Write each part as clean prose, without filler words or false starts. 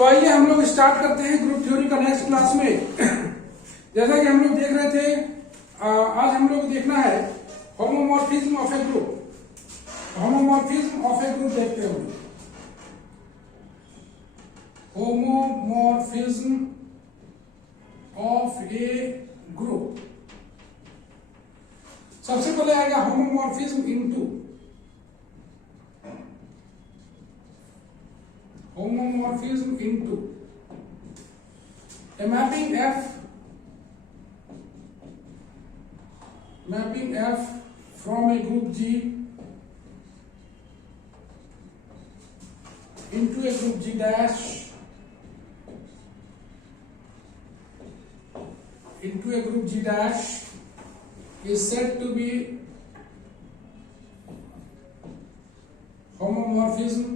तो आइए हम लोग स्टार्ट करते हैं ग्रुप थ्योरी का नेक्स्ट क्लास में। जैसा कि हम लोग देख रहे थे, आज हम लोग देखना है homomorphism of a group. Homomorphism of a group देखते हैं। Homomorphism of a group. सबसे पहले आएगा homomorphism into. Homomorphism into a mapping F from a group G into a group G dash into a group G dash is said to be homomorphism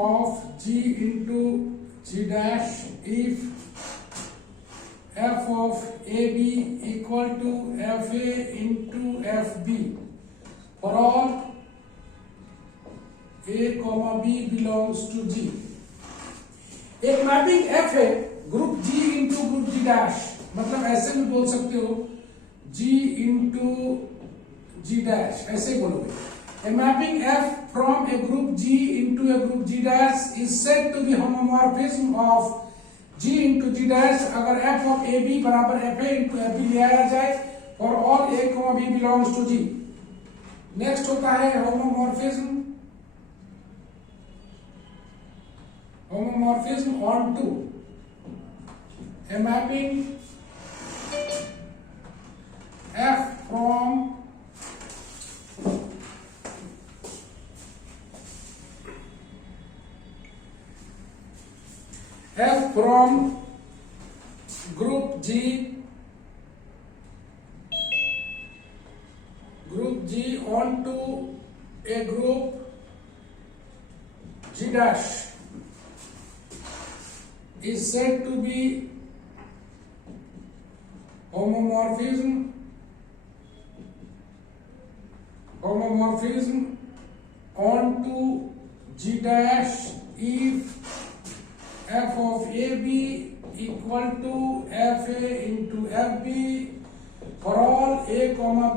of G into G dash if f of AB equal to FA into FB for all A, B belongs to G। एक mapping F है group G into group G dash, मतलब ऐसे भी बोल सकते हो G into G dash, ऐसे बोलोगे। A mapping F from a group G into a group G dash is said to be homomorphism of G into G dash अगर F of AB बराबर FA into FB लिया जाए for all A, B belongs to G। Next होता है homomorphism onto a mapping F from group G onto a group G dash is said to be homomorphism onto G dash if f of AB equal to FA into FB for all A,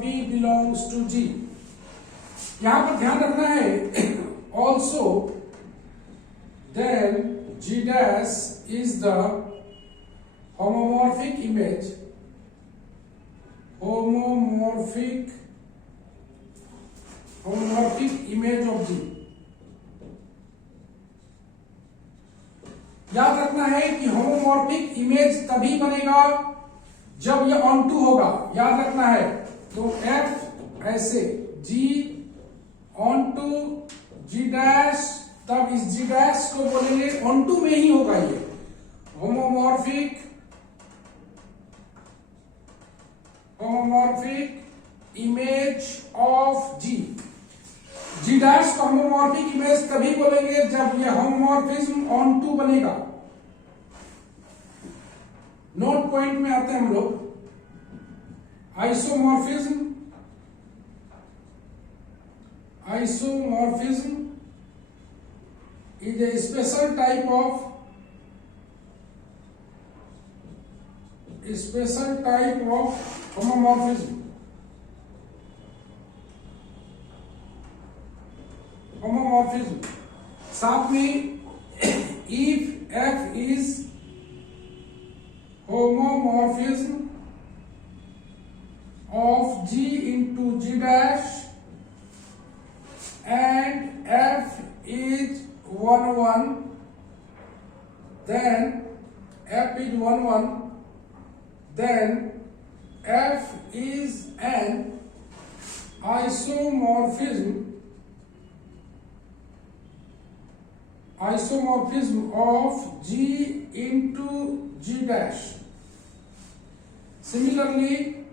B belongs to G। यहां पर ध्यान रखना है also then G dash is the homomorphic image of G। याद रखना है कि homomorphic image तभी बनेगा जब ये ऑन टू होगा, याद रखना है। तो F ऐसे G on to G dash, तब इस G डैश को बोलेंगे ऑन टू में ही होगा ये homomorphic image of G। G dash का होमोमॉर्फिक इमेज तभी बोलेंगे जब यह होमोमॉर्फिज्म ऑन टू बनेगा। नोट पॉइंट में आते हैं हम लोग। Isomorphism is a special type of homomorphism। साथ में if F is homomorphism of G into G dash and F is 1 then F is 1 then F is an isomorphism of G into G dash। Similarly,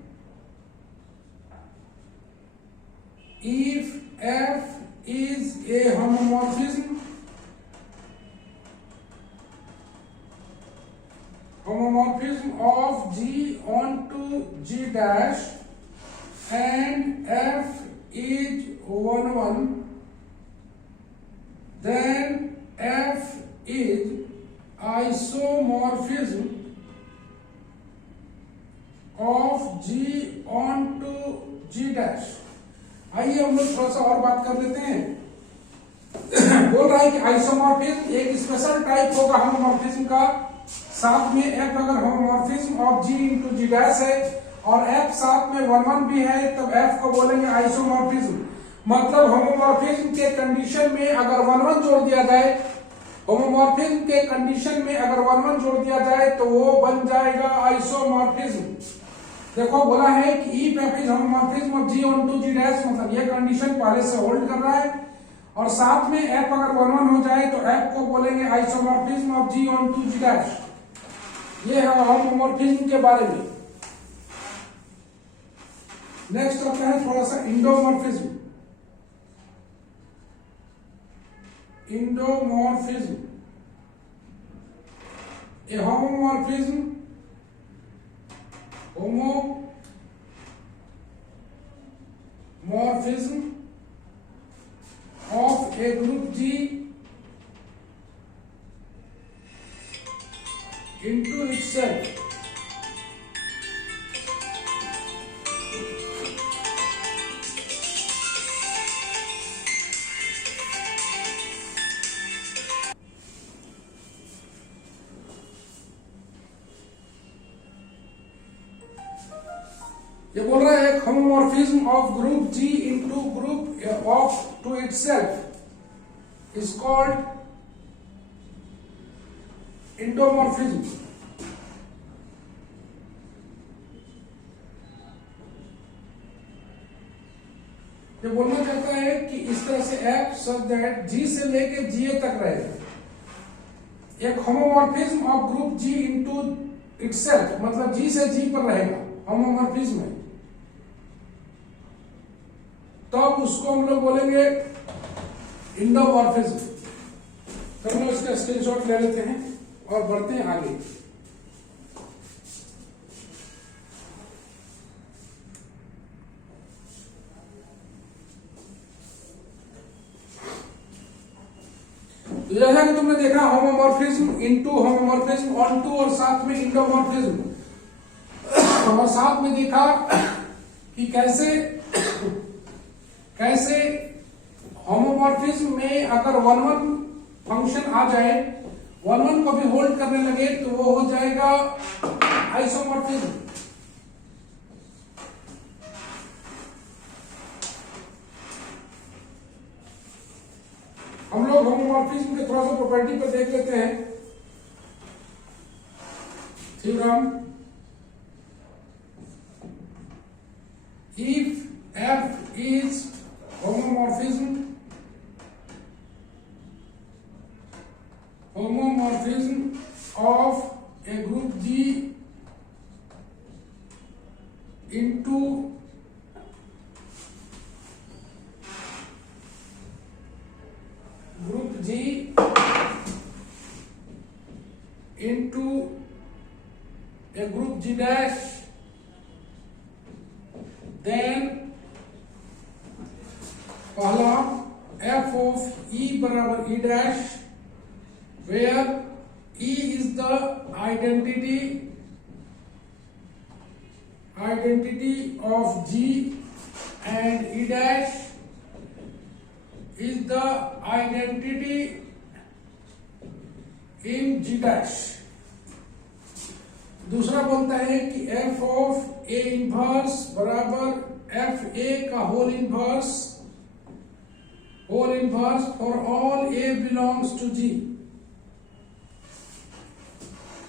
if F is a homomorphism of G onto G dash and F is 1 1, then F is isomorphism of G onto G dash। आइए हम लोग थोड़ा सा और बात कर लेते हैं। बोल रहा है कि आइसोमॉर्फिज्म एक स्पेशल टाइप होगा होमोमॉर्फिज्म का, साथ में F अगर homomorphism of G into G dash है और F साथ में 1 1 भी है, तब F को बोलेंगे आइसोमॉर्फिज्म। मतलब होमोमॉर्फिज्म के कंडीशन में अगर 1 1 जोड़ दिया जाए, होमोमॉर्फिज्म के कंडीशन में अगर 1 1 जोड़ दिया जाए तो वो बन जाएगा आइसोमॉर्फिज्म। देखो बोला है कि if F is homomorphism of G onto G dash, मतलब ये कंडीशन पहले से होल्ड कर रहा है, और साथ में F अगर 1 1 हो जाए तो F को बोलेंगे isomorphism of G onto G dash. ये है होमोमॉर्फिज्म के बारे में। नेक्स्ट आता है थोड़ा सा इंडोमॉर्फिज्म। इंडोमॉर्फिज्म ए homomorphism of a group G into itself ये बोल रहा है homomorphism of group G into group of to itself is called endomorphism. ये बोलना चाहता है कि इस तरह से F सच दैट G से लेके Ga तक रहेगा। एक homomorphism of group G into itself, मतलब G से G पर रहेगा होमोमॉर्फिज्म है, तब उसको हम लोग बोलेंगे इंडोमॉर्फिज्म। तो हम लोग इसका स्क्रीनशॉट ले लेते हैं और बढ़ते हैं आगे। तो जैसा कि तुमने देखा होमोमॉर्फिज्म इनटू होमोमॉर्फिज्म ऑनटू और साथ में इंडोमॉर्फिज्म, और साथ में देखा कि कैसे होमोमॉर्फिज्म में अगर 1 1 फंक्शन आ जाए, 1 1 को भी होल्ड करने लगे तो वो हो जाएगा आइसोमॉर्फिज्म। हम लोग होमोमॉर्फिज्म के थोड़ा सा प्रॉपर्टी पर देख लेते हैं। Theorem, if F is homomorphism of a group G into group G into a group G dash, then पहला F of E बराबर E dash, where E is the identity of G and E dash is the identity in G dash। दूसरा बोलता है कि F of A inverse बराबर F A का whole inverse for all A belongs to G।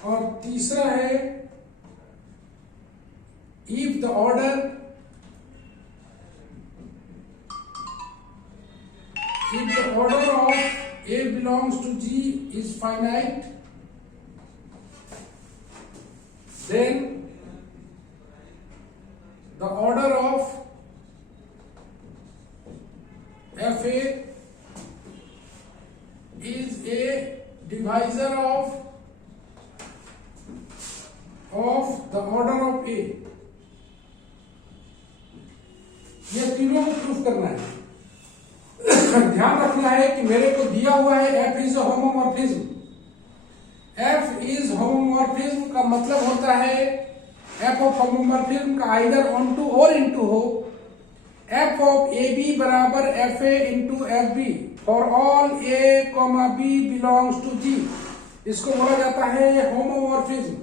और तीसरा है if the order of A belongs to G is finite, then the order of Fa is a divisor of the order of A। ये तीनों को proof करना है। ध्यान रखना है कि मेरे को दिया हुआ है f is homomorphism. F is homomorphism का मतलब होता है एफ ऑफ होमोमॉर्फिज्म का आइदर ऑन टू और इनटू हो। एफ ऑफ ए बी बराबर F A into F b for all a comma B belongs to G, इसको बोला जाता है होमोमॉर्फिज्म।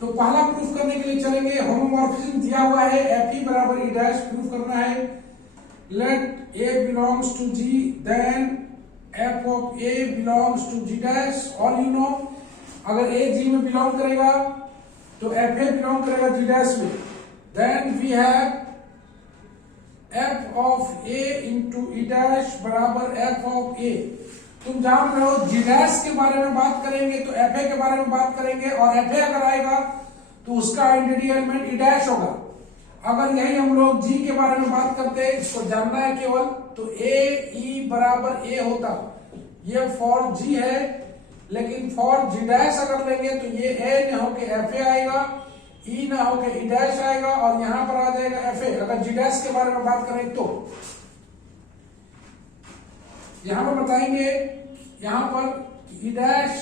तो पहला प्रूफ करने के लिए चलेंगे, होमोमॉर्फिज्म दिया हुआ है एफ ई बराबर ई डैश, प्रूफ करना है let A belongs to G then F of A belongs to G dash. All you know, अगर ए जी में बिलोंग करेगा तो एफ ए बिलोंग करेगा जी डैश में, then we have F of A into E dash बराबर F of A. तुम जान रहे हो जी डैश के बारे में बात करेंगे तो एफ ए के बारे में बात करेंगे, और एफ ए अगर आएगा तो उसका आइडेंटिटी एलिमेंट ई डैश होगा। अगर यही हम लोग जी के बारे में बात करते हैं, इसको जानना है केवल, तो ए ई बराबर ए होता, ये फॉर जी है, लेकिन फॉर जी डैश अगर लेंगे तो ये ए न होके एफ ए आएगा, ई ना होके ई डैश आएगा, और यहां पर आ जाएगा एफ ए। अगर जी डैश के बारे में बात करें तो यहां पर बताएंगे, यहां पर e dash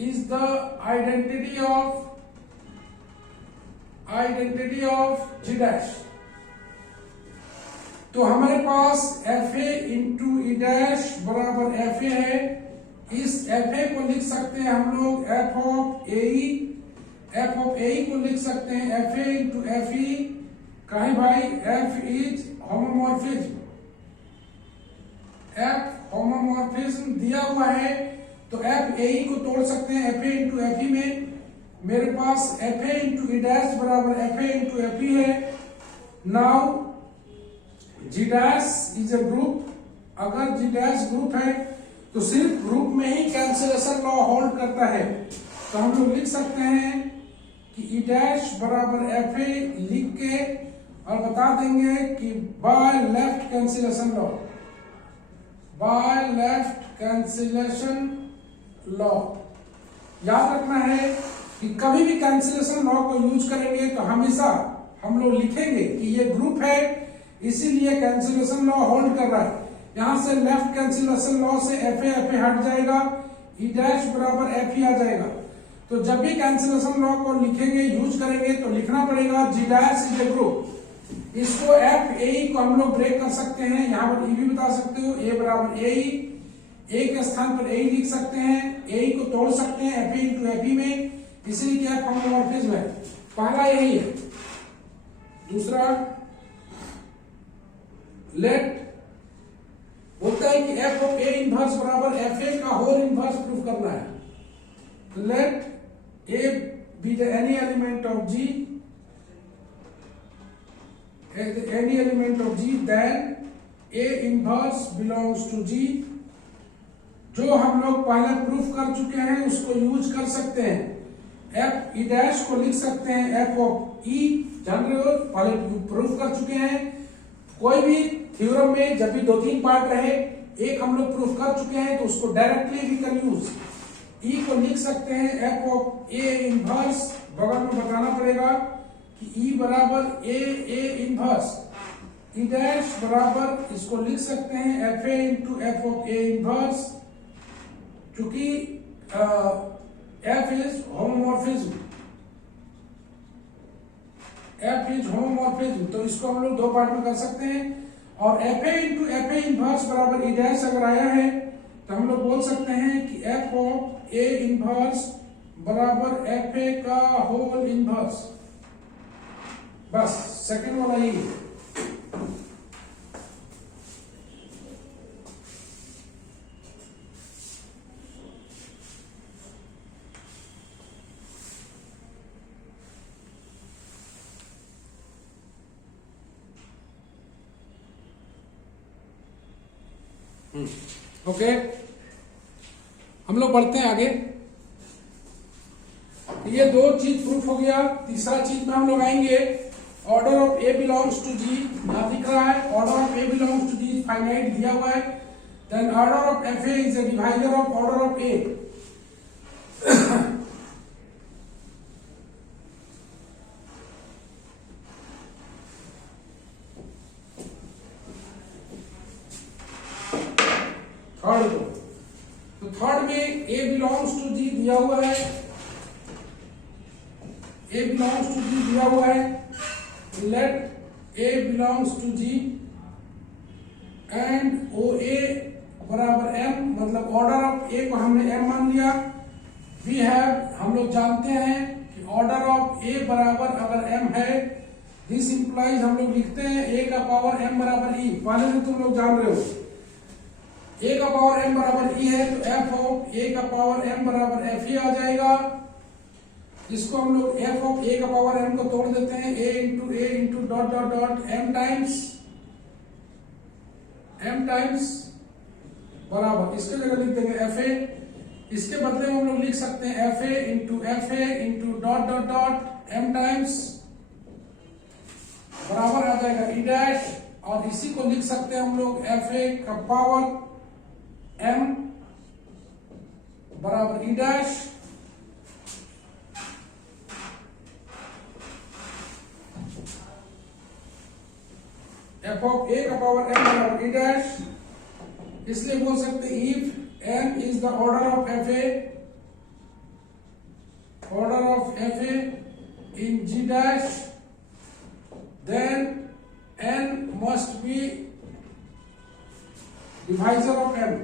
is the identity of G dash. तो हमारे पास एफ ए इंटू ई डैश बराबर एफ ए है। इस एफ ए को लिख सकते हैं हम लोग F of a e, f of a e को लिख सकते हैं F A into f e. कहीं भाई f is homomorphism, f homomorphism दिया हुआ है तो एफ ए ई को तोड़ सकते हैं F A into f e में। मेरे पास एफ ए इंटू ई डैश बराबर F A into f e है। Now G dash is a group, अगर जी डैश ग्रुप है तो सिर्फ ग्रुप में ही कैंसिलेशन लॉ होल्ड करता है, तो हम लोग लिख सकते हैं कि ई डैश बराबर एफ ए लिख के और बता देंगे कि by left cancellation law, by left cancellation law. याद रखना है कि कभी भी कैंसिलेशन लॉ को यूज करेंगे तो हमेशा हम लोग लिखेंगे कि ये ग्रुप है, इसीलिए कैंसिलेशन लॉ होल्ड कर रहा है। यहां से लेफ्ट कैंसिलेशन लॉ से एफ ए हट जाएगा, ई डैश बराबर एफ ई आ जाएगा। तो जब भी कैंसिलेशन लॉ को लिखेंगे, यूज करेंगे, तो लिखना पड़ेगा जी डैश इज ए ग्रुप। इसको एफ ए ई को हम लोग ब्रेक कर सकते हैं, यहां पर ई भी बता सकते हो, ए बराबर ए ई, ए के स्थान पर ए लिख सकते हैं, ए को तोड़ सकते हैं F A into f e में, इसीलिए क्या होमोमॉर्फिज्म है। पहला यही है। दूसरा लेट बोलता है कि एफ ऑफ ए इनवर्स बराबर एफ ए का होल इनवर्स प्रूफ करना है। तो let A be the any element of G, any element of G, then A inverse belongs to G। जो हम लोग पहले प्रूफ कर चुके हैं उसको यूज कर सकते हैं। एफ ई डैश को लिख सकते हैं एफ ऑफ ई, जान रहे हो, पहले प्रूफ कर चुके हैं। कोई भी थ्योरम में जब भी 2-3 पार्ट रहे, एक हम लोग प्रूफ कर चुके हैं तो उसको डायरेक्टली वी कैन यूज। ई को लिख सकते हैं एफ ऑफ ए इनवर्स, बगल में बताना पड़ेगा कि ई बराबर ए इनवर्स, ई डैश बराबर इसको लिख सकते हैं F A into f of A inverse, क्योंकि f is homomorphism, f is homomorphism, तो इसको हम लोग 2 पार्ट में कर सकते हैं। और F A into F A inverse बराबर ई डैश अगर आया है तो हम लोग बोल सकते हैं कि एफ ऑफ ए इनवर्स बराबर एफ ए का होल इनवर्स। बस सेकंड वाला यही है। ओके, हम लोग बढ़ते हैं आगे। ये 2 चीज प्रूफ हो गया। तीसरा चीज में हम लोग आएंगे, order of A belongs to G. यहां दिख रहा है order of A belongs to G finite दिया हुआ है। Then order of f a is a divisor of order of a. Third में ए बिलोंग्स टू जी दिया हुआ है, ए बिलोंग्स टू जी दिया हुआ है, let A belongs to G and o a बराबर एम, मतलब ऑर्डर ऑफ ए को हमने एम मान लिया। वी हैव, हम लोग जानते हैं कि ऑर्डर ऑफ ए बराबर अगर एम है, दिस इंप्लाइज हम लोग लिखते हैं ए का पावर एम बराबर ई, पहले से तुम लोग जान रहे हो ए का पावर एम बराबर ई है, तो एफ ऑफ ए का पावर एम बराबर एफ ही आ जाएगा। इसको हम लोग एफ ऑफ ए का पावर एम को तोड़ देते हैं, a into dot dot dot M times बराबर, इसके जगह लिख देंगे एफ ए, इसके बदले में हम लोग लिख सकते हैं F A into dot dot dot M times बराबर आ जाएगा ई डैश, और इसी को लिख सकते हैं हम लोग एफ ए का पावर एम बराबर ई डैश, एफ ऑफ ए का पावर एम बराबर ई डैश। इसलिए बोल सकते हैं if n is the order of fa in G dash, then n must be divisor of m.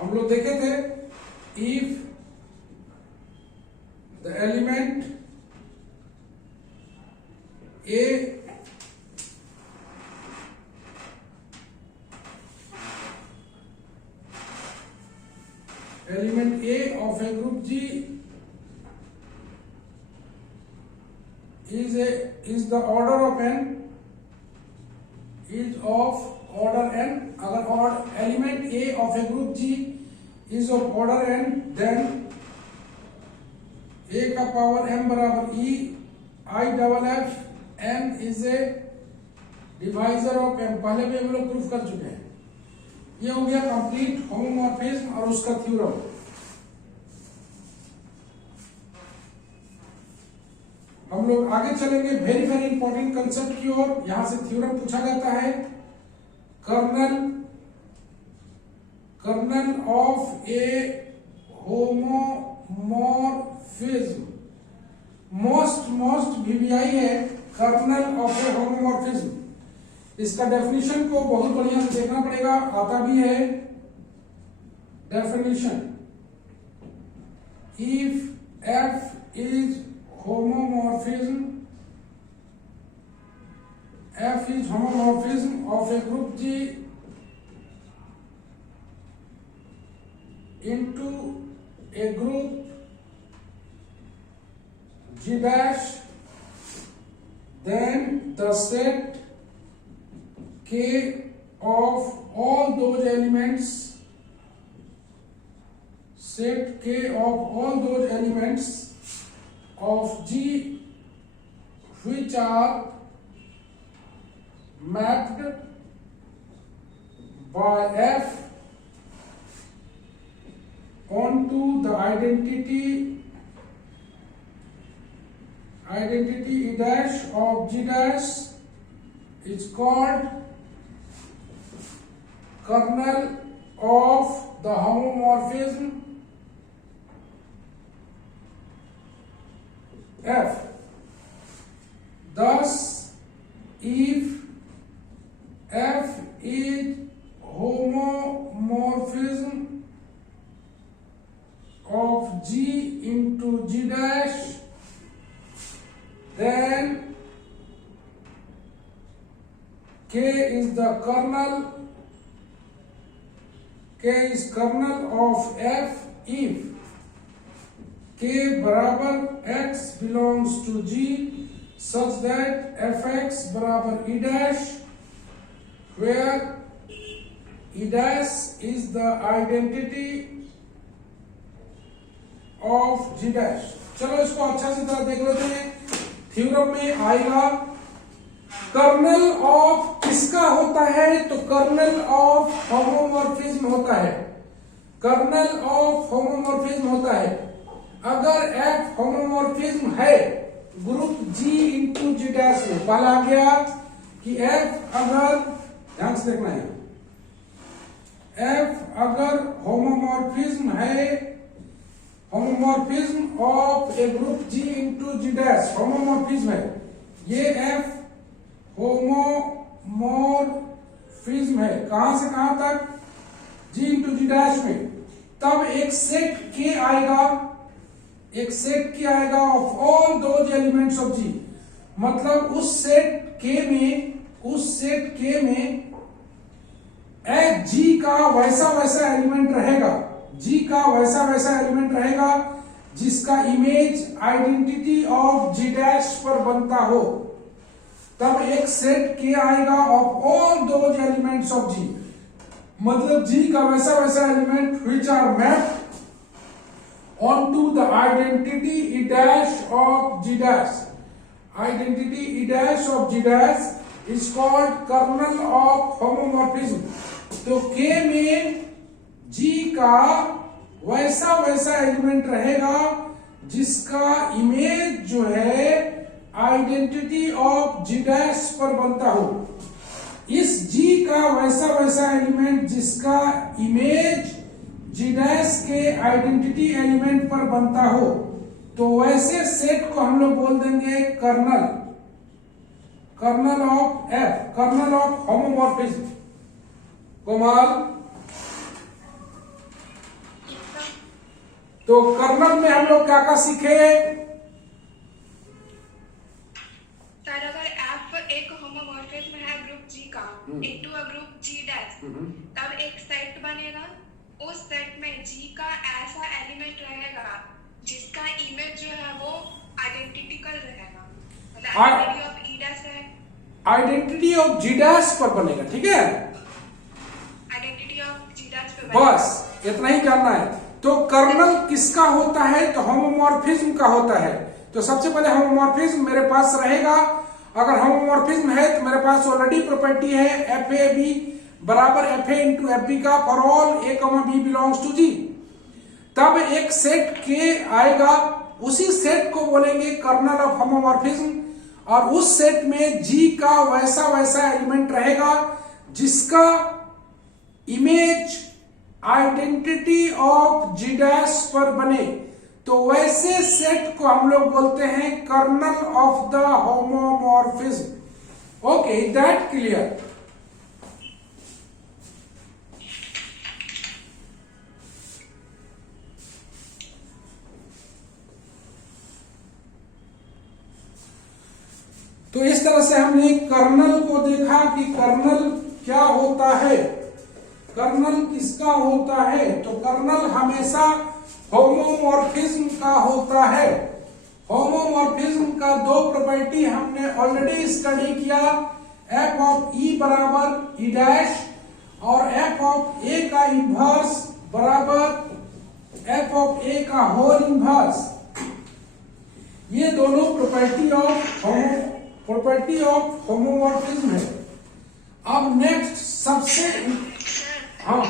हम लोग देखे थे if the element A of a group G is the order of n, is of order n, अगर element A of a group G is of order n, then A का power m बराबर E I double F n is a divisor of m, पहले भी हम लोग proof कर चुके हैं। ये हो गया कंप्लीट होमोमॉर्फिज्म और उसका थ्योरम। हम लोग आगे चलेंगे वेरी वेरी इंपॉर्टेंट कंसेप्ट की ओर। यहां से थ्योरम पूछा जाता है, kernel of a homomorphism, most VVI है कर्नल ऑफ ए होमोमॉर्फिज्म। इसका डेफिनेशन को बहुत बढ़िया से देखना पड़ेगा, आता भी है definition. If F is homomorphism, F is homomorphism of a group G into a group G dash, then the set K of all those elements, set K of all those elements of G which are mapped by F onto the identity E dash of G dash is called kernel of the homomorphism F. Thus, if F is homomorphism of G into G dash, then K is the kernel. K is kernel of F if K बराबर X belongs to G such that Fx बराबर E dash, where E dash is the identity of G dash। चलो इसको अच्छा से तरह देख लेते हैं। थ्योरम में आएगा। कर्नल ऑफ किसका होता है? तो कर्नल ऑफ होमोमॉर्फिज्म होता है। कर्नल ऑफ होमोमॉर्फिज्म होता है। अगर एफ होमोमॉर्फिज्म है group G into G dash में, पहला आ गया कि एफ अगर, ध्यान से देखना है, एफ अगर होमोमॉर्फिज्म है, homomorphism of a group G into G dash, homomorphism है, ये एफ होमोमॉर्फिज्म है, कहां से कहां तक? जी इंटू जी डैश में। तब एक सेट के आएगा, एक सेट के आएगा of all those elements of G, मतलब उस सेट के में, उस सेट के में जी का वैसा वैसा एलिमेंट रहेगा, जी का वैसा वैसा एलिमेंट रहेगा जिसका image identity of G dash पर बनता हो। तब एक सेट के आएगा of all those elements of G, मतलब जी का वैसा वैसा element which are mapped onto the identity E dash of G dash. Identity E dash of G dash is called kernel of homomorphism. तो K में G का वैसा वैसा element रहेगा जिसका इमेज जो है आइडेंटिटी ऑफ G dash पर बनता हो। इस G का वैसा वैसा एलिमेंट जिसका इमेज जी डैश के आइडेंटिटी एलिमेंट पर बनता हो, तो वैसे सेट को हम लोग बोल देंगे kernel, kernel of f, kernel of homomorphism. Komal, तो कर्नल में हम लोग क्या क्या सीखे? सर अगर एफ एक होमोमॉर्फिज्म है ग्रुप जी का into a group G dash, तब एक सेट बनेगा, उस सेट में जी का ऐसा एलिमेंट रहेगा जिसका इमेज जो है वो आइडेंटिकल रहेगा, मतलब आइडेंटिटी ऑफ ई डैश है, आइडेंटिटी ऑफ जी डैश पर बनेगा, ठीक है, आइडेंटिटी ऑफ जी डैश पे बनेगा। बस इतना ही करना है। तो कर्नल किसका होता है? तो होमोमॉर्फिज्म का होता है। तो सबसे पहले होमोमॉर्फिज्म मेरे पास रहेगा। अगर होमोमॉर्फिज्म है तो मेरे पास ऑलरेडी प्रॉपर्टी है एफ ए बी बराबर F A into F B का for all a comma B belongs to G. तब एक सेट के आएगा, उसी सेट को बोलेंगे कर्नल ऑफ होमोमॉर्फिज्म, और उस सेट में जी का वैसा वैसा एलिमेंट रहेगा जिसका image identity of G dash पर बने, तो वैसे सेट को हम लोग बोलते हैं kernel of the homomorphism. Okay, that clear? तो इस तरह से हमने कर्नल को देखा कि कर्नल क्या होता है, कर्नल किसका होता है। तो कर्नल हमेशा होमोमॉर्फिज्म का होता है। होमोमॉर्फिज्म का दो प्रॉपर्टी हमने ऑलरेडी स्टडी किया, एफ ऑफ ई बराबर ई डैश और एफ ऑफ ए का इन्वर्स बराबर एफ ऑफ ए का होल इन्वर्स। ये दोनों प्रॉपर्टी ऑफ होमोमॉर्फिज्म है। अब नेक्स्ट सबसे, हाँ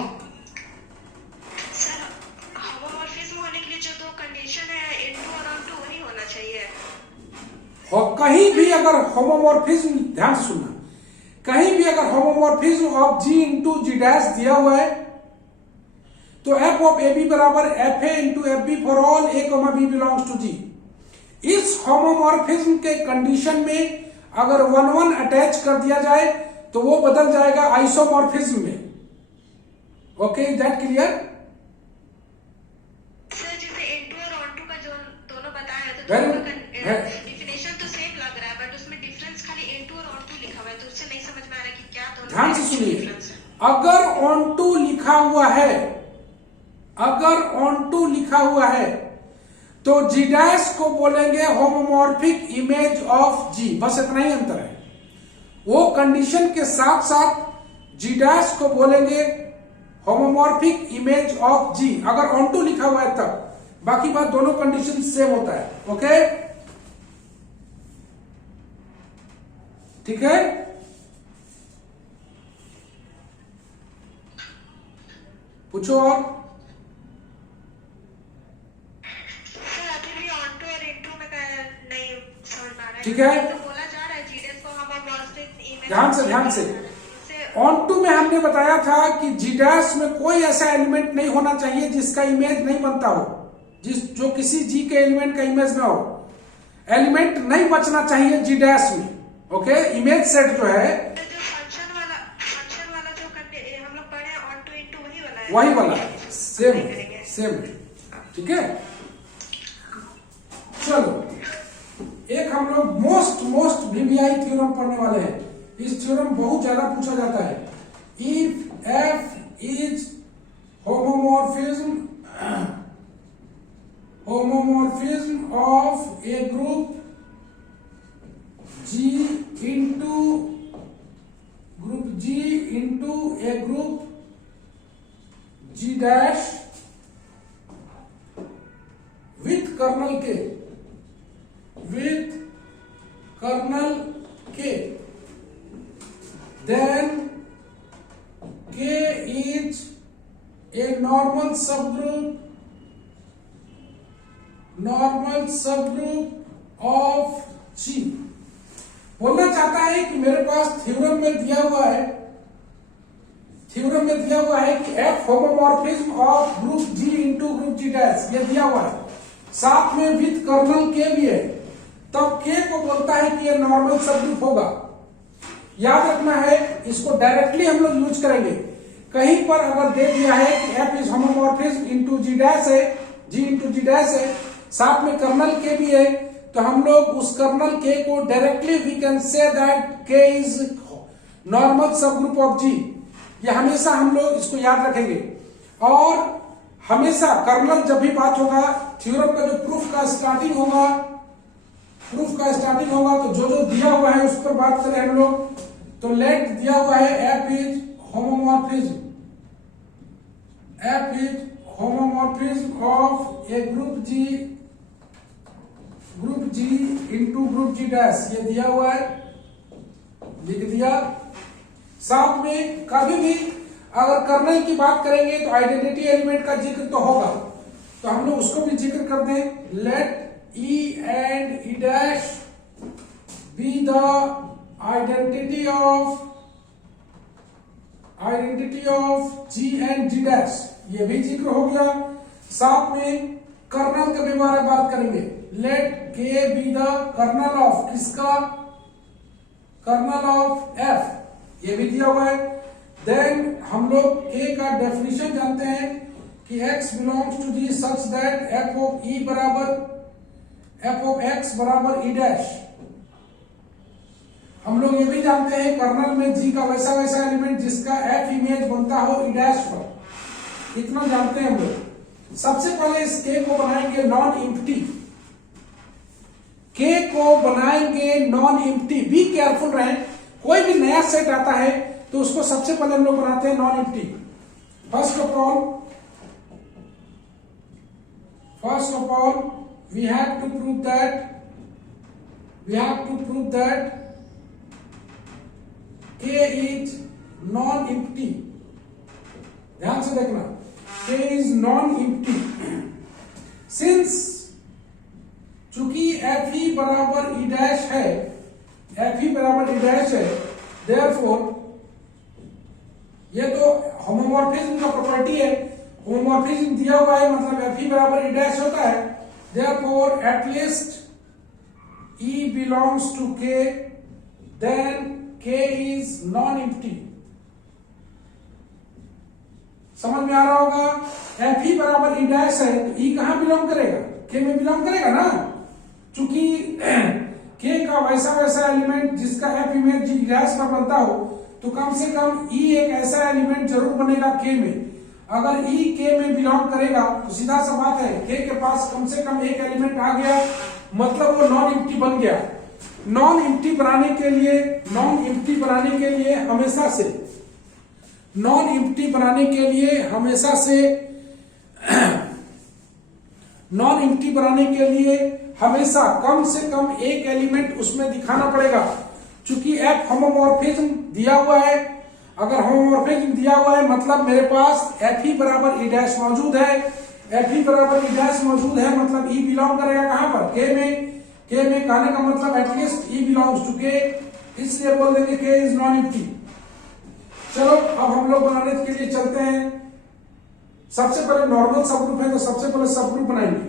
सर, होमोमॉर्फिज्म होने के लिए जो दो कंडीशन है इनटू और ऑनटू वही होना चाहिए। और कहीं भी अगर होमोमॉर्फिज्म, ध्यान से सुनना, कहीं भी अगर homomorphism of G into G dash दिया हुआ है तो एफ ऑफ ए बी बराबर F A into F b for all a comma B belongs to G. इस होमोमॉर्फिज्म के कंडीशन में अगर 1 अटैच कर दिया जाए तो वो बदल जाएगा आइसोमॉर्फिज्म में। Okay, that clear? सर जैसे इनटू और ऑनटू का जो दोनों बताया तो डेफिनेशन तो सेम लग रहा है, बट उसमें डिफरेंस खाली इनटू और ऑनटू लिखा हुआ है, तो उससे नहीं समझ में आ रहा है कि क्या दोनों। ध्यान से सुनिए, अगर ऑनटू लिखा हुआ है, अगर ऑनटू लिखा हुआ है तो जी डैश को बोलेंगे होमोमॉर्फिक इमेज ऑफ जी, बस इतना ही अंतर है। वो कंडीशन के साथ साथ जी डैश को बोलेंगे होमोमॉर्फिक इमेज ऑफ जी, अगर ऑनटू लिखा हुआ है तब। बाकी बात दोनों कंडीशन सेम होता है। ओके, ठीक है। पूछो और। सर अभी भी ऑन टू और इनटू में नहीं समझ में आ रहा है। ठीक है, तो बोला जा रहा है जीडीएस को हम मॉर्फिस्म ध्यान से ऑन टू में हमने बताया था कि जी डैश में कोई ऐसा एलिमेंट नहीं होना चाहिए जिसका इमेज नहीं बनता हो, जो किसी जी के एलिमेंट का इमेज ना हो। एलिमेंट नहीं बचना चाहिए जी डैश में। ओके, इमेज सेट जो है जो फंक्शन वाला जो हम लोग पढ़े ऑन टू इनटू वही वाला सेम। ठीक है, चलो एक हम लोग मोस्ट वीवीआई थ्योरम पढ़ने वाले हैं। इस थ्योरम बहुत ज्यादा पूछा जाता है। If F is homomorphism of a group G into a group G dash with kernel K, then K is a normal subgroup of G। बोलना चाहता है कि मेरे पास थ्योरम में दिया हुआ है कि F homomorphism of group G into group G dash, ये दिया हुआ है, साथ में विद कर्नल K भी है, तब K को बोलता है कि ये नॉर्मल सब ग्रुप होगा। याद रखना है, इसको डायरेक्टली हम लोग यूज करेंगे। कहीं पर अगर दे दिया है कि F is homomorphism into G dash है, G इंटू G डैश है, साथ में कर्नल K भी है, तो हम लोग उस कर्नल K को directly we can say that K is normal subgroup of G। ये हमेशा हम लोग इसको याद रखेंगे। और हमेशा कर्नल जब भी बात होगा, थ्योरम का जो प्रूफ का स्टार्टिंग होगा तो जो दिया हुआ है उस पर बात करें हम लोग। तो लेट दिया हुआ है F is homomorphism of a group G into group G dash, ये दिया हुआ है, लिख दिया। साथ में कभी भी अगर कर्नल की बात करेंगे तो आइडेंटिटी एलिमेंट का जिक्र तो होगा, तो हम लोग उसको भी जिक्र कर दें। Let E and E dash be the identity of G and G dash, ये भी जिक्र हो गया। साथ में कर्नल के बारे में बात करेंगे। Let K be the kernel of किसका, कर्नल ऑफ F, ये भी दिया हुआ है। देन हम लोग K का डेफिनेशन जानते हैं कि X belongs to G such that F of X बराबर E डैश। हम लोग ये भी जानते हैं कर्नल में G का वैसा एलिमेंट जिसका F इमेज बनता हो E डैश पर, इतना जानते हैं हम लोग। सबसे पहले इस K को बनाएंगे नॉन इम्प्टी, K को बनाएंगे नॉन इम्प्टी। बी केयरफुल रहें, कोई भी नया सेट आता है तो उसको सबसे पहले हम लोग बनाते हैं non empty. First of all we have to prove that K is non-empty। ध्यान से देखना, K is non-empty since चूंकि F ही बराबर E डैश है, therefore ये तो होमोमॉर्फिज्म का प्रॉपर्टी है। होमोमॉर्फिज्म दिया हुआ है मतलब F ही बराबर E डैश होता है। Therefore, at least E belongs to K, then K is non-empty। समझ में आ रहा होगा? F ही बराबर E डैश है तो E कहां बिलोंग करेगा? K में बिलोंग करेगा ना। चूंकि K का वैसा एलिमेंट जिसका F इमेज G डैश पर बनता हो, तो कम से कम E एक ऐसा एलिमेंट जरूर बनेगा K में। अगर E K में बिलोंग करेगा तो सीधा सा बात है, K के पास कम से कम एक एलिमेंट आ गया, मतलब वो नॉन इम्प्टी बन गया। नॉन इम्प्टी बनाने के लिए हमेशा कम से कम एक एलिमेंट उसमें दिखाना पड़ेगा। चूंकि एफ होमोमॉर्फिज्म दिया हुआ है, अगर होमोमॉर्फिज्म दिया हुआ है मतलब मेरे पास एफ ही बराबर ई डैश मौजूद है, एफ ही बराबर ई डैश मौजूद है मतलब ई बिलोंग करेगा कहां पर, के में। के में कहने का मतलब एटलीस्ट ई बिलोंग्स टू के, इसलिए बोल देंगे के इज नॉन एम्प्टी। चलो अब हम लोग बनाने के लिए चलते हैं। सबसे पहले नॉर्मल सब ग्रुप है तो सबसे पहले सब ग्रुप बनाएंगे।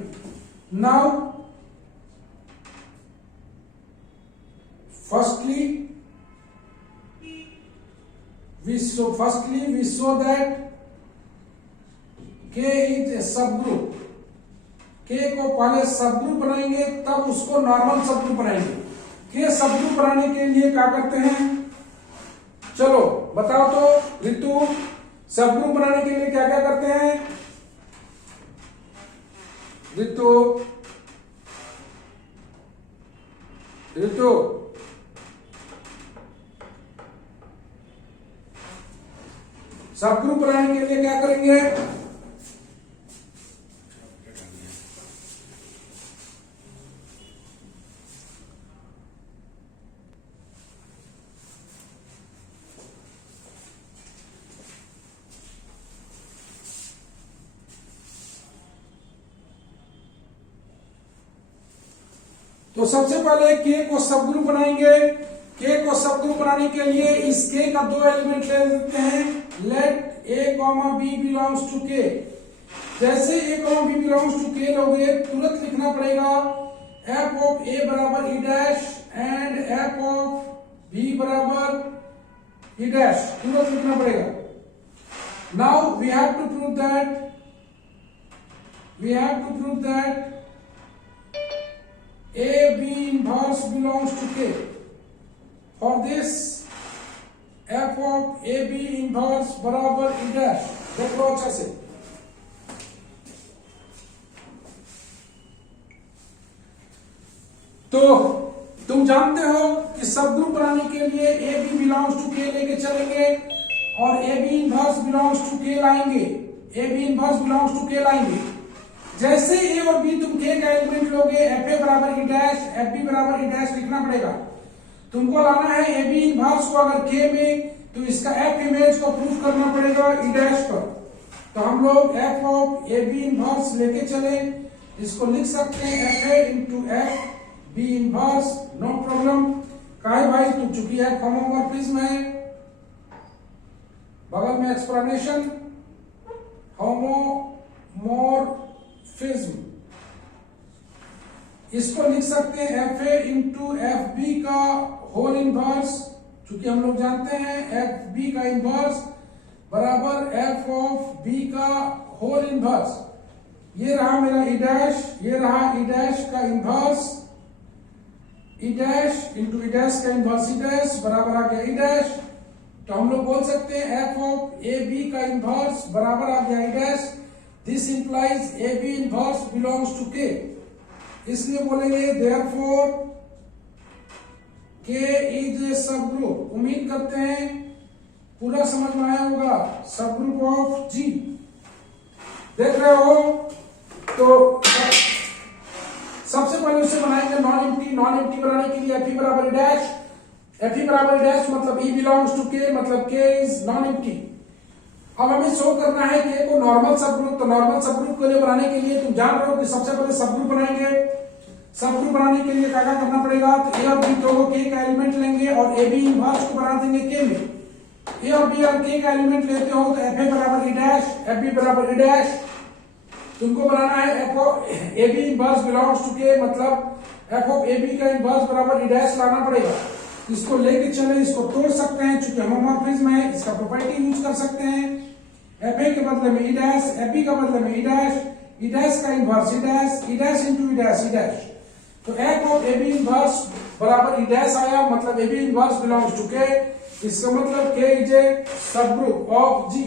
Now firstly we show that K is a subgroup। K को पहले सबग्रुप बनाएंगे तब उसको नॉर्मल सबग्रुप बनाएंगे। K सबग्रुप बनाने के लिए क्या करते हैं, चलो बताओ तो रितु, सबग्रुप बनाने के लिए क्या क्या करते हैं रितु? रितु सबग्रुप बनाने के लिए क्या करेंगे? तो सबसे पहले के को सबग्रुप बनाएंगे। के को सबग्रुप बनाने के लिए इस के का दो एलिमेंट ले लेते हैं। Let A comma B belongs to K. जैसे A comma B belongs to K लोगे तुरंत लिखना पड़ेगा एफ ऑफ ए बराबर ई dash and F of B बराबर ई डैश, तुरंत लिखना पड़ेगा। Now we have to prove that A B inverse belongs to K. For this, f of A B inverse बराबर E dash। देख लो अच्छा से। तो तुम जानते हो कि सब ग्रुप बनाने के लिए A B belongs to K लेके चलेंगे और A B inverse belongs to K लाएंगे। A B inverse belongs to K लाएंगे। जैसे ए और बी तुम के का एलिमेंट लोगे, एफ ए बराबर ई डैश, एफ बी बराबर ई डैश लिखना पड़ेगा। तुमको लाना है ए बी इनवर्स को अगर के में, तो इसका एफ इमेज को प्रूफ करना पड़ेगा ई डैश पर। तो हम लोग F of A B inverse लेके चले, इसको लिख सकते हैं F A into F B inverse, no problem. काहे भाई, तो चूंकि एफ होमोमॉर्फिज्म है, बगल में एक्सप्लेनेशन होमोमॉर्फिज्म, इसको लिख सकते हैं F A into F B का होल इनवर्स, चूंकि हम लोग जानते हैं एफ बी का इनवर्स बराबर एफ ऑफ बी का होल इनवर्स। ये रहा मेरा ई डैश, ये रहा ई डैश का इनवर्स, ई डैश इंटू ई डैश का इनवर्स ई डैश बराबर आ गया ई डैश। तो हम लोग बोल सकते हैं एफ ऑफ ए बी का इनवर्स बराबर आ गया ई dash. This implies AB inverse belongs to K, इसलिए बोलेंगे therefore K is a subgroup। उम्मीद करते हैं पूरा समझ में आया होगा। सबग्रुप ऑफ G देख रहे हो। तो सबसे पहले उसे बनाएंगे नॉन एम्प्टी। नॉन एम्प्टी बनाने के लिए एफ ई बराबर ई डैश, एफ ई बराबर ई डैश मतलब ई बिलोंग्स टू के, मतलब के इज नॉन एम्प्टी। अब हमें शो करना है के को नॉर्मल सबग्रुप। तो नॉर्मल सबग्रुप के लिए बनाने के लिए तुम जान रहे हो कि सबसे पहले सबग्रुप बनाएंगे। सबग्रुप बनाने के लिए क्या क्या करना पड़ेगा, तो ए और बी दोनों के का एलिमेंट लेंगे और ए बी इनवर्स को बना देंगे के में। ए और बी और के का एलिमेंट लेते हो तो एफ ए बराबर ई डैश, एफ बी बराबर ई डैश। तुमको बनाना है F of A B inverse belongs to K, मतलब एफ ऑफ ए बी का इनवर्स बराबर ई डैश लाना पड़ेगा। इसको लेके चले, इसको तोड़ सकते हैं चूंकि होमोमॉर्फिज्म है, इसका प्रॉपर्टी यूज कर सकते हैं। एफ ए के बदले में ई डैश, एफ बी का बदले में ई डैश, ई डैश का इनवर्स ई डैश इंटू ई डैश। तो f of A B inverse बराबर ई डैश आया, मतलब a B inverse belongs to K. इसका मतलब K is a subgroup of G.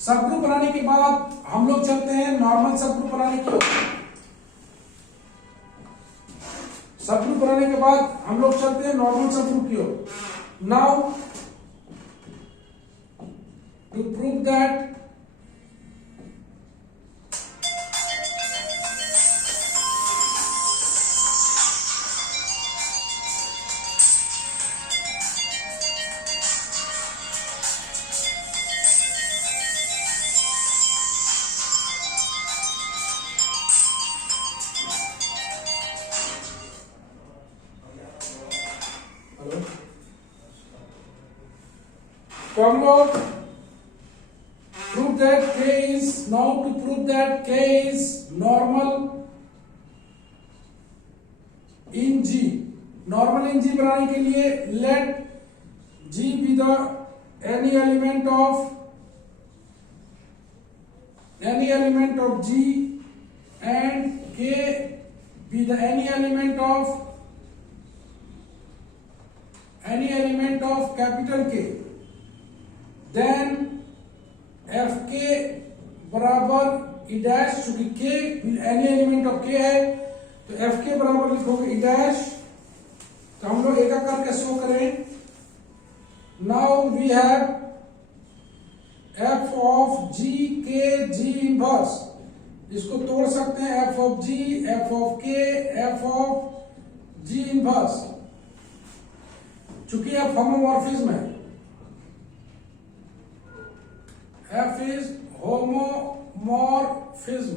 Subgroup बनाने के बाद हम लोग चलते हैं नॉर्मल सबग्रुप बनाने की ओर। सबग्रुप बनाने के बाद हम लोग चलते हैं नॉर्मल सबग्रुप की ओर। नाउ टू प्रूव दैट तो हम लोग prove that K is now to prove that K is normal in G. Normal in G बनाने के लिए let G be the any element of G and K be the any element of capital K. Then Fk बराबर ई dash, चूंकि K any element of K है तो Fk बराबर लिखोगे ई dash. तो हम लोग एक एक करके शो करें। Now we have f of g k g inverse, इसको तोड़ सकते हैं f of g, f of k, f of g inverse. चूंकि f होमोमॉर्फिज्म है, f इज होमोमॉर्फिज्म।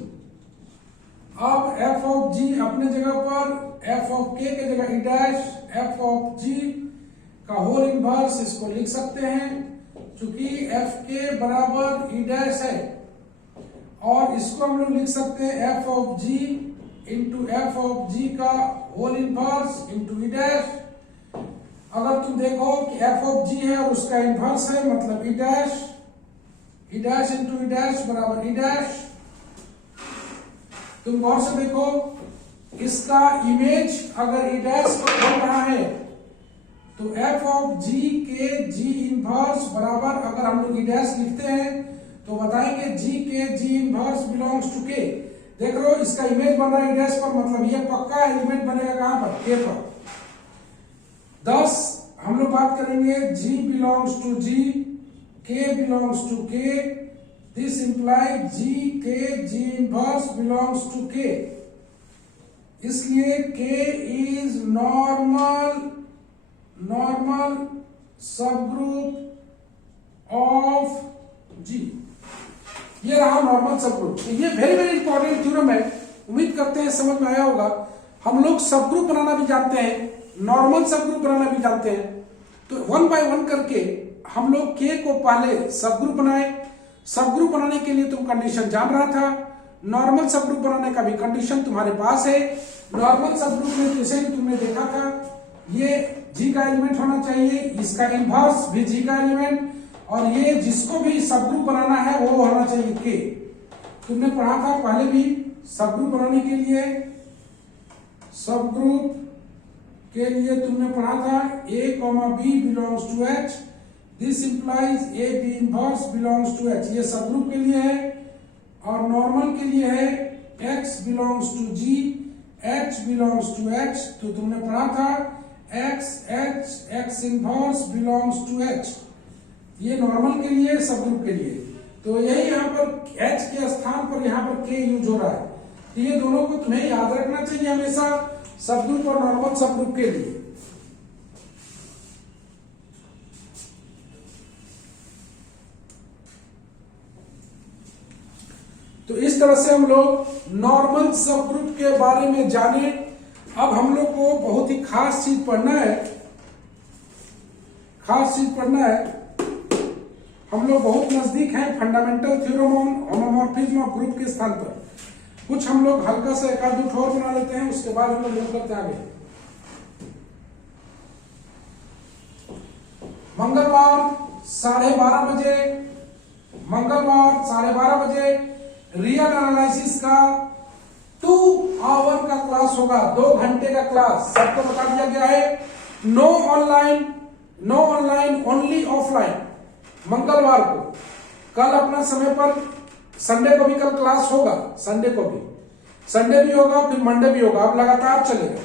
अब f ऑफ g अपने जगह पर, f ऑफ k के जगह E dash, f of g का होल इनवर्स इसको लिख सकते हैं। चूंकि f के बराबर ई डैश है और इसको हम लोग लिख सकते हैं f of g into f of g का होल इनवर्स इंटू ई डैश। अगर तुम देखो कि f ऑफ g है और उसका इनवर्स है, मतलब ई डैश इंटू ई डैश बराबर ई डैश। तुम गौर से देखो, इसका इमेज अगर ई डैश को खोल रहा है तो f of g K g inverse बराबर, अगर हम लोग ई डैश लिखते हैं तो बताएंगे g K g inverse belongs to k। देख रहे हो इसका इमेज बन रहा है ई डैश पर, मतलब ये पक्का एलिमेंट बनेगा कहां पर, k पर। thus हम लोग बात करेंगे g belongs to g, k belongs to k। This implies g K g inverse belongs to k। इसलिए k is normal subgroup of G। ये रहा नॉर्मल सबग्रुप। तो ये वेरी वेरी इंपॉर्टेंट थ्योरम है, उम्मीद करते हैं समझ में आया होगा। हम लोग सबग्रुप बनाना भी जानते हैं, नॉर्मल सबग्रुप बनाना भी जानते हैं। तो वन बाय वन करके हम लोग K को पहले सबग्रुप बनाए। सबग्रुप बनाने के लिए तुम कंडीशन जान रहा था, नॉर्मल सबग्रुप बनाने का भी कंडीशन तुम्हारे पास है। नॉर्मल सबग्रुप में जैसे भी तुमने देखा था, ये G का एलिमेंट होना चाहिए, इसका इनवर्स भी G का एलिमेंट, और ये जिसको भी सबग्रुप बनाना है वो होना चाहिए K। तुमने पढ़ा था पहले भी, सबग्रुप बनाने के लिए, सबग्रुप के लिए तुमने पढ़ा था A, B belongs to H। This implies A B inverse belongs to H। ये सबग्रुप के लिए है। और नॉर्मल के लिए है X belongs to G, H belongs to H। तो तुमने पढ़ा था X inverse belongs to H। ये नॉर्मल के लिए, सबग्रुप के लिए। तो यही यहाँ पर H के स्थान पर यहाँ पर K यूज हो रहा है। तो ये दोनों को तुम्हें याद रखना चाहिए हमेशा, सबग्रुप और नॉर्मल सबग्रुप के लिए। तो इस तरह से हम लोग नॉर्मल सबग्रुप के बारे में जाने। अब हम लोग को बहुत ही खास चीज पढ़ना है, हम लोग बहुत नजदीक हैं fundamental theorem on homomorphism of group के स्थान पर। कुछ हम लोग हल्का सा एक आध और बना लेते हैं, उसके बाद हम लोग मूव करते आगे। मंगलवार 12:30 बजे रियल एनालिसिस का 2 आवर का क्लास होगा, 2 घंटे का क्लास सबको बता दिया गया है। No online only offline. मंगलवार को, कल अपना समय पर, संडे को भी कल क्लास होगा, संडे भी होगा, फिर मंडे भी होगा, अब लगातार चलेगा।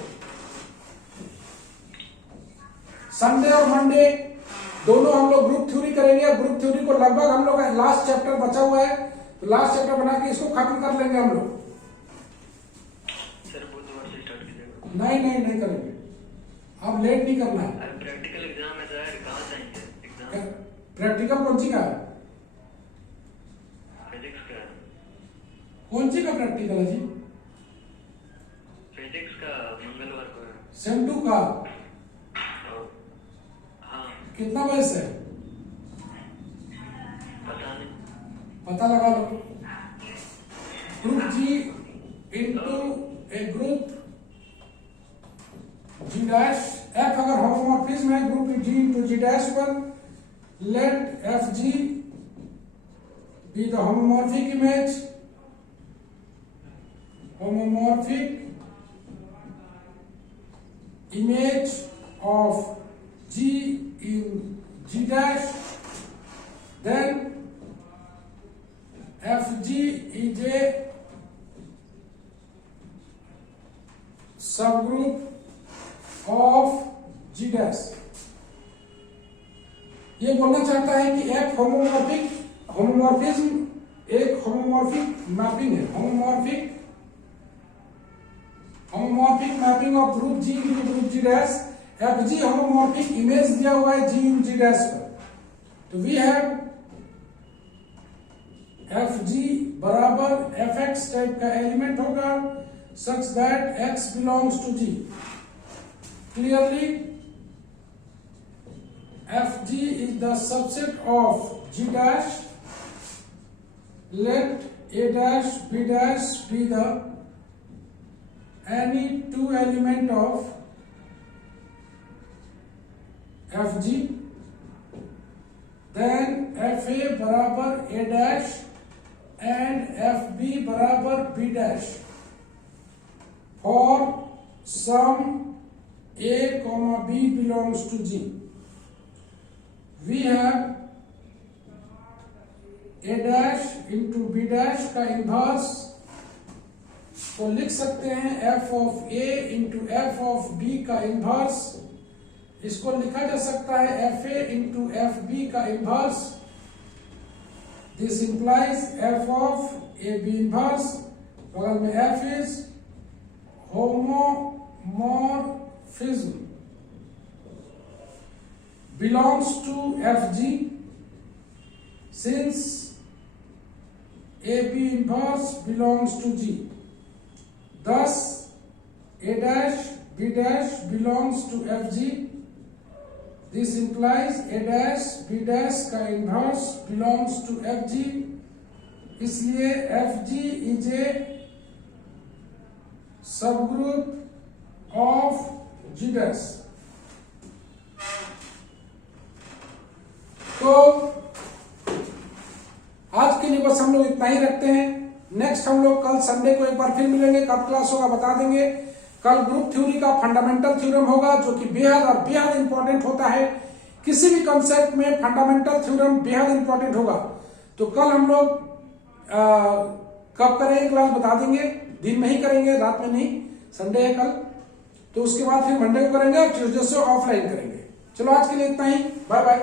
संडे और मंडे दोनों हम लोग ग्रुप थ्योरी करेंगे। ग्रुप थ्योरी को लगभग हम लोग लास्ट चैप्टर बचा हुआ है, तो लास्ट चैप्टर बना के इसको खत्म कर लेंगे हम लोग। सर बुधवार से स्टार्ट कीजिएगा। नहीं करेंगे, अब लेट नहीं करना है। प्रैक्टिकल एग्जाम है सर, कहाँ जाएंगे एग्जाम? प्रैक्टिकल कौन सी का है? फिजिक्स का। कौन सी का प्रैक्टिकल है जी? फिजिक्स का मंगलवार को है। सेम 2 का? हाँ। कितना बजे से? पता लगा लो। Group G into a group G dash, F अगर होमोमॉर्फिज्म है group G into G dash पर, let F G be the homomorphic image, homomorphic image of G in G dash, then Fg is a subgroup of G dash। ये बोलना चाहता है कि F homomorphism एक homomorphic mapping है, homomorphic mapping of group G into group G dash. F G homomorphic image दिया हुआ है जी इन जी डैश पर, तो वी हैव एफ जी बराबर एफ एक्स टाइप का एलिमेंट होगा such that X belongs to G. Clearly F G is the subset of G dash, let A dash B dash be the any two element of Fg, then Fa बराबर a dash and Fb बराबर b dash for sum a comma b belongs to G। We have a dash into b dash का inverse तो लिख सकते हैं f of a into f of b का inverse. इसको लिखा जा सकता है एफ ए इंटू एफ बी का inverse. This implies f of A B inverse, बगल में f is homomorphism belongs to f G, since a B inverse belongs to G. Thus, a dash b dash belongs to Fg. This implies a dash b dash का inverse belongs to Fg. इसलिए Fg is a subgroup of G dash। तो आज के लिए बस हम लोग इतना ही रखते हैं। नेक्स्ट हम लोग कल संडे को एक बार फिर मिलेंगे, कब क्लास होगा बता देंगे। कल ग्रुप थ्योरी का फंडामेंटल थ्योरम होगा जो कि बेहद इंपॉर्टेंट होता है। किसी भी कंसेप्ट में फंडामेंटल थ्योरम बेहद इंपॉर्टेंट होगा। तो कल हम लोग कब करेंगे क्लास बता देंगे, दिन में ही करेंगे, रात में नहीं, संडे है कल। तो उसके बाद फिर मंडे को करेंगे और ट्यूसडे से ऑफलाइन करेंगे। चलो आज के लिए इतना ही, बाय बाय।